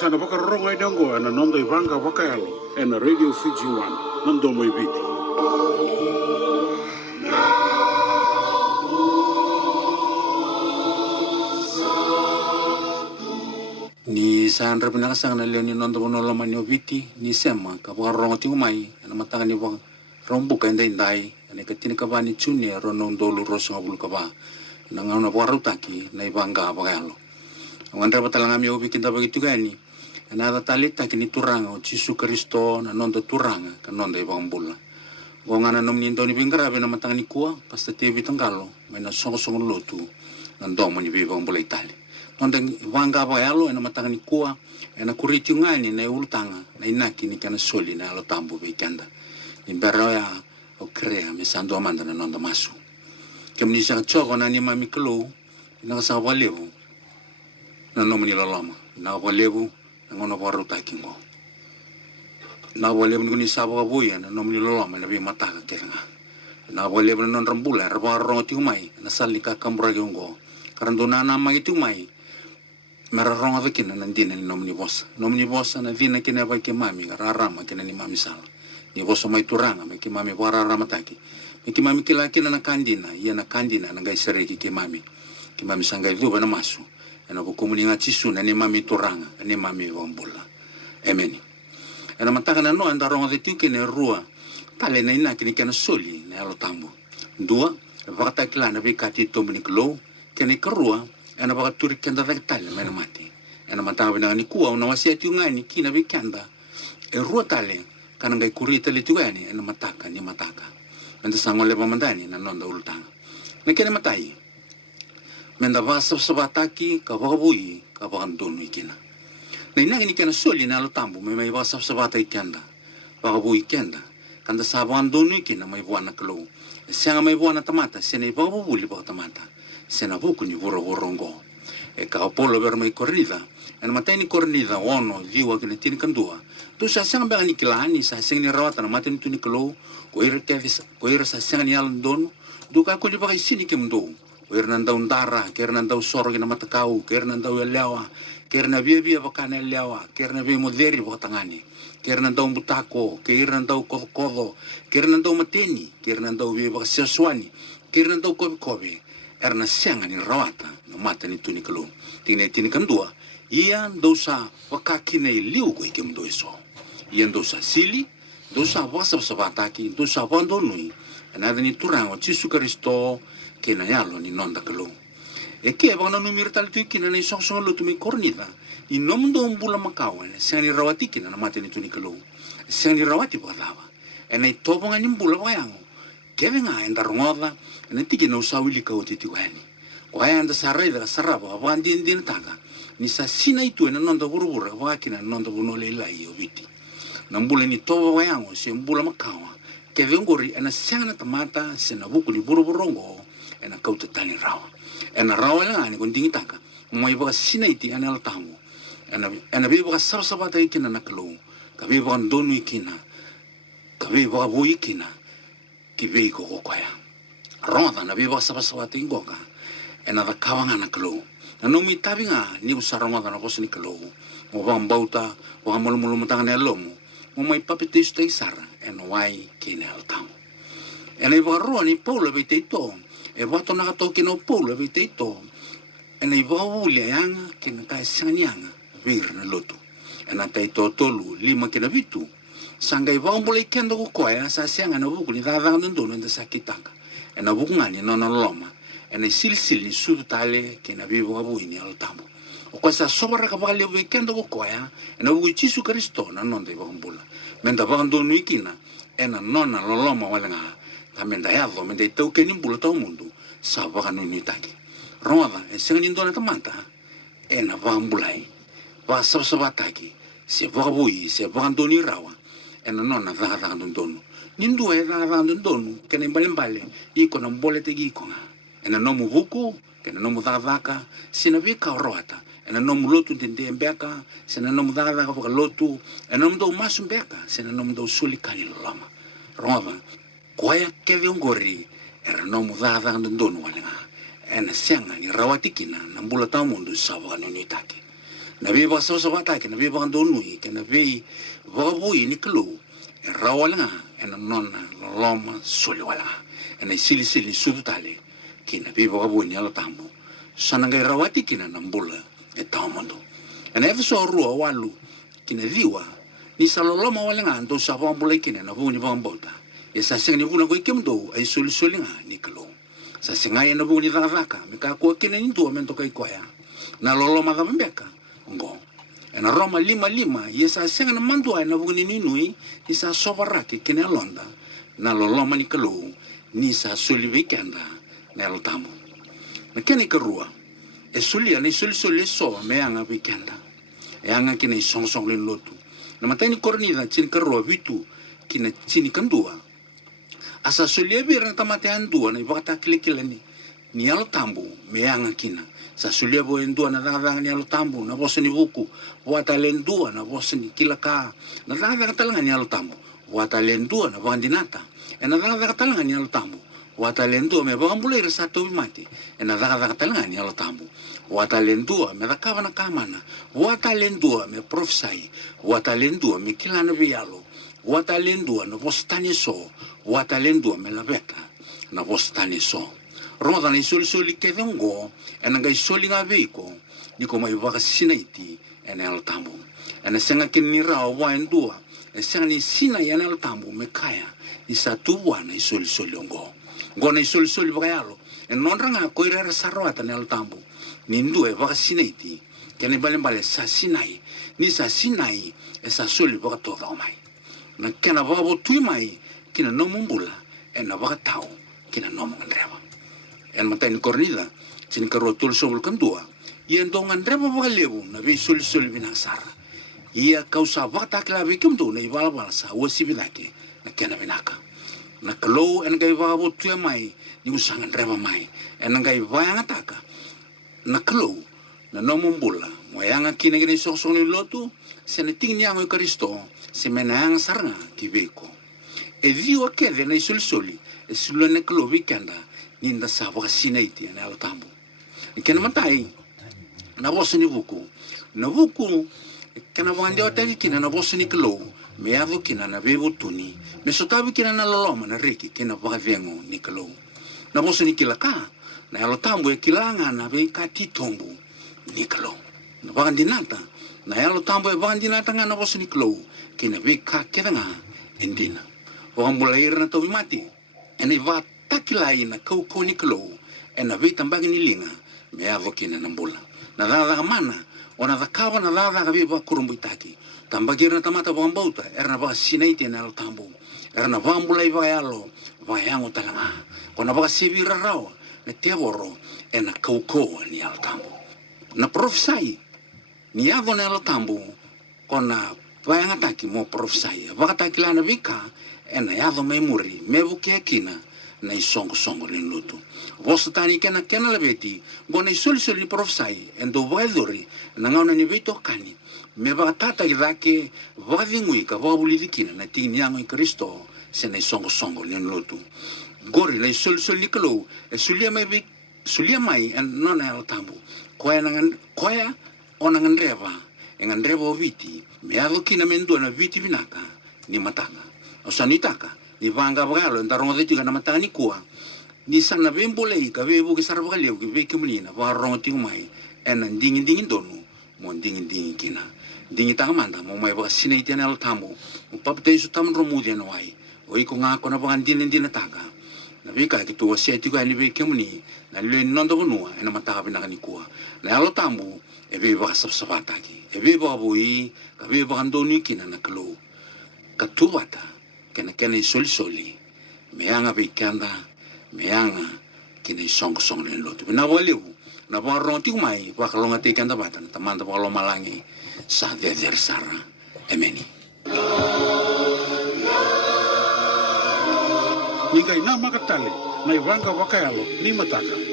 sana pakaronga idango ana nondo ivanga pakalo ena radio Fiji 1 nondo moibiti. Ni sandra pinakasang na leo ni nondo bonolo maniobiti ni sema kapakaronga tingumai ana matanga ni bang rombuka indai ana katini kabani chuni ronondo luroso ngabulu kaba nangana warutaki na ivanga pakalo. Wandra batalanga mi obi kinta begitu gani. Ana talita kini turanga o Yesu Kristo na nondo turanga ka nondo ibambula. Gongana nom nindo ni bingrabe na matangani kuwa pasta TV tangalo may na songo lotu nando mo ni bibambula Itali. Nondo wanga bayalo na matangani kuwa na kuriti ngani na ultanga na inaki ni kana soli na alo tambo bekanda. Imbero ya o crea me sando amanda na nondo masu. Kemni sa choko na ni mami klo na sa walevo. Na nomini lolama na walebu na ngono waru takingo na walebu ngoni sabo boya na nomini lolama na bi mataka kenga na walebu non rambula raro tiumai na salika kambra gongo karandona na magitu mai mera ronga vekin na ndine ni nomini bossa na vina kina ba ke mami rarama kina ni mami sala ni bossa mai turanga me ke mami wararama taki me ke mami kila kina na kandina ia na kandina na ngai sereki ke mami sanga idu bana masu ana bukomuninga chisu na ni mami toranga ni mami wambula amen ana mataka na no anda ronga de tuke ne rua tale na ina kini kana soli na alo tambo dua vakata kila na bikati tomni klo kene karua ana baka turi kenda da tale mena mati ana mataka bina ni kuwa una wasia tungani kina bikanda rua tale kana ngai kurita le tugani ana mataka anda sangole pamandani na nonda ultanga na kene matai menda vasa sabataki ka vakabui ka vakandonu ikina na ina ini kana soli na lotambu me mai vasa sabata ikenda vakabui ikenda kanda sa vakandonu ikina mai buana klo senga mai buana tamata sene vakabuli tamata sena vuku ni vorongo e ka polo ver mai corrida en mateni corrida ono viwa kina tin kandua tu sa senga ba ni kilani sa senga ni rawata na mateni tu ni klo ko ira sa senga ni alndonu duka ko di baka sini kemdo Kernanda undara, kernanda usoro kina matakau, kernanda uelewa, kerna bia bakana elewa, kerna bia moderi bakatangani, kernanda umbutako, kernanda ukodo, kernanda umateni, kernanda ubia bakasiaswani, kernanda ukobe, erna senga ni rawata, no mata ni tuni kalu, tini kandua, ian dosa wakakine liu ko ikemdo iso, ian dosa sili, dosa wasa sabataki, dosa wandonui, anada ni turang o Yesu Kristo, kena yalo ni nonda kalo. E ke bana numir tal tu kina ni song lo tu mi kornida. I nomdo umbula makawan, sani rawati kina na mate ni tu ni kalo. Sani rawati bakalawa. E nei tobonga ni mbula bayango. Keve nga enda rongoda, e tiki na usawili ka otiti wani. Kwa enda sarai da saraba, wandi ndi nataka. Ni sa sina itu e na nonda burubura, wakina nonda bunole ilai obiti. Na mbula ni tobo bayango, se mbula makawa. Keve ngori ena sanga tamata, se na buku ni buruburongo. Ena kau te tani rawa. Ena rawa la ngani kon dingi taka. Mai baka sina iti ena al tamu. Ena bi baka sabata ikina na kalau. Ka bi baka ndonu ikina. Ka bi baka bu ikina. Ki bi ko kokoya. Ronda na bi baka sabata ingoka. Ena da kawanga na kalau. Na nomi tabi nga ni usarama na kosa ni kalau. Mo baka mbauta, baka mulu matanga na lomo. Mo mai papitis te isara. Ena wai kina al tamu. Ena i baka roa ni paula bi te ito. E wato na kato kino polo vi te ito. E nei wawuli ayanga kina kai sanianga vir na lotu. E na te ito tolu lima kina vitu. Sanga i wawambula i kendo kukoya sa sianga na vuku ni dadang nundono nda sa kitaka. E na vuku ngani nona loma. E na silsil ni sudu tale kina vivu kabui ni altambo. O kwa sa sobara ka baka lewe i kendo kukoya. E na vuku i Yesu Kristo na nonda i wawambula. Menda wakandonu ikina. E na nona loloma wale nga. Menda yado, menda itau keni mbula tau mundu, sa waka nuni taki. Ronda, e senga nindona tamata, e na waka mbulai, waka sabataki, se waka bui, se waka ndoni rawa, e na nona waka ndonu. Nindu e waka ndonu, kena mbale, iko na mbole te iko nga. E na nomu vuku, kena nomu waka, se na wika roata, e na nomu lotu tende mbeka, se na nomu waka waka lotu, e na nomu dau masu mbeka, se na nomu dau suli kani lolama. Ronda, Kwaya keve ngori era nomu dhadha ndonu wale nga. Ena senga ni rawatikina na mbula tau mundu sawa nuni taki. na be ba sa ta ke na be ba ndo nui ke na be ba bui ni klo e rawala e na nona loma soli wala e na sili sutale ke na be ba bui ni ala tambo sana ngai rawati kina nambula e tamondo e na e so rua walu kina diwa ni sa loloma wala nga ndo sa bambula kina na buni bambota e sa singa ni buna ko ikemdo ai soli nga ni klo sa singa e na buni raka me ka ko kina ni tua mento kai koya na loloma ka mbeka ngo e na Roma 5:5 ye sa singa na mandua na buni ni nui ni sa sobarati kina londa na loloma ni klo ni sa soli weekenda na el tamo na kene kerua e soli so me anga weekenda e anga kina song le lotu na matani kornida chin kerua vitu kina chini kandua asa soli be ran tamate andua na ibata kile ni alo tambu me anga kina sa soli bo endua na danga ni alo tambu na bosa ni buku wata lendua na bosa ni kilaka na danga talanga ni alo tambu wata lendua na bandinata e na danga talanga ni alo tambu wata lendua me bambule resato mati e na danga talanga ni alo tambu wata lendua me rakava na kamana wata lendua me profesai wata lendua me kilana vialo wata lendua na bostani so wata lendua me la beka na bostani so roda na soli ke vengo e na ngai soli nga veiko ni ko mai waka sinaiti e na alo tambu e na senga kini ra wa endua e senga ni sina ya na alo tambu me kaya ni sa tuwa na soli ngo na soli bagayalo e non ranga ko ira sarwata na alo tambu ni ndue waka sinaiti ke ne bale sa sinai ni sa sinai e sa soli baka toda mai na kena wabo tui mai kina no mumbula e na waka tau kina no mangandreva en matai ni kornida sin karo tul sobul kandua ia ndongan reba waka lebu na vi soli binasara ia kausa waka takla vi kimdo na ibala sa wasi binake na kena binaka na kalau en gai wabo tui mai ni usangan reba mai en gai wayanga taka na kalau na no mumbula moyanga kina sosong ni lotu se ne tingni ango Kristo se menang saranga kibeko e viu akede na soli e sulo ne klo weekenda ninda sa waka sinaiti na alo tambu kena matai na bosa ni buku na buku kena wangande otaki kina na bosa ni klo me avo kina na bebo tuni me sotabi kina na loloma na reki kina waka vengo ni klo na bosa ni kilaka na alo tambu e kilanga na be kati tombu ni klo na wangandinata na alo tambu e wangandinata nga na bosa ni klo kina be ka kedanga endina wangambulair na tobi mati ene va takilai na kau ni klo ena ve tambagi ni linga me avo kina na mbula na dada mana ona dakawa na dada ga va kurumbu itaki tambagi na tamata wambauta erna va sinaiti na alo tambu erna vambulai va yalo va yango talanga kona va sivira rawa na tevoro ena kau ni alo tambu na profesai ni avo na alo tambu kona vayanga taki mo profesai vakataki lana vika ena yavo memuri mevuke kina na songo le lutu vosa tani kena lebeti gona soli profesai endo vaidori na ngauna ni vito kani me vakatata irake vadingui ka vabuli dikina na tini yango Kristo se na songo le lutu gori na soli kalo e sulia mai en nona alo tambu koya onangan reva engan reva viti me ado kina mendua na viti vinaka ni matanga o sanitaka ni vanga bagalo ndarongo de tiga na matanga ni kuwa ni sana bembole ka bebu ke sarva leu ke be kemlina va rongo tingu mai en dingin donu mo dingin kina dingi tanga manda mo mai ba sinaiti na alo tambu mo papte su tam romudia no ai o iko nga kona ba dina taka na vika ke tu sia tiga ni be kemni na le nondo bonua ena mataka bina ni kuwa na alo tambu e be ba sabata ki e be ba bui ka be ba ndoni kina na klo ka tuwata kena soli me anga weekenda me anga kina song le lotu na walebu na ba ronti mai ba kalonga te kenda bata na tamanda ba lo malangi sa de sara emeni ni kai na makatale na ivanga wakayalo ni mataka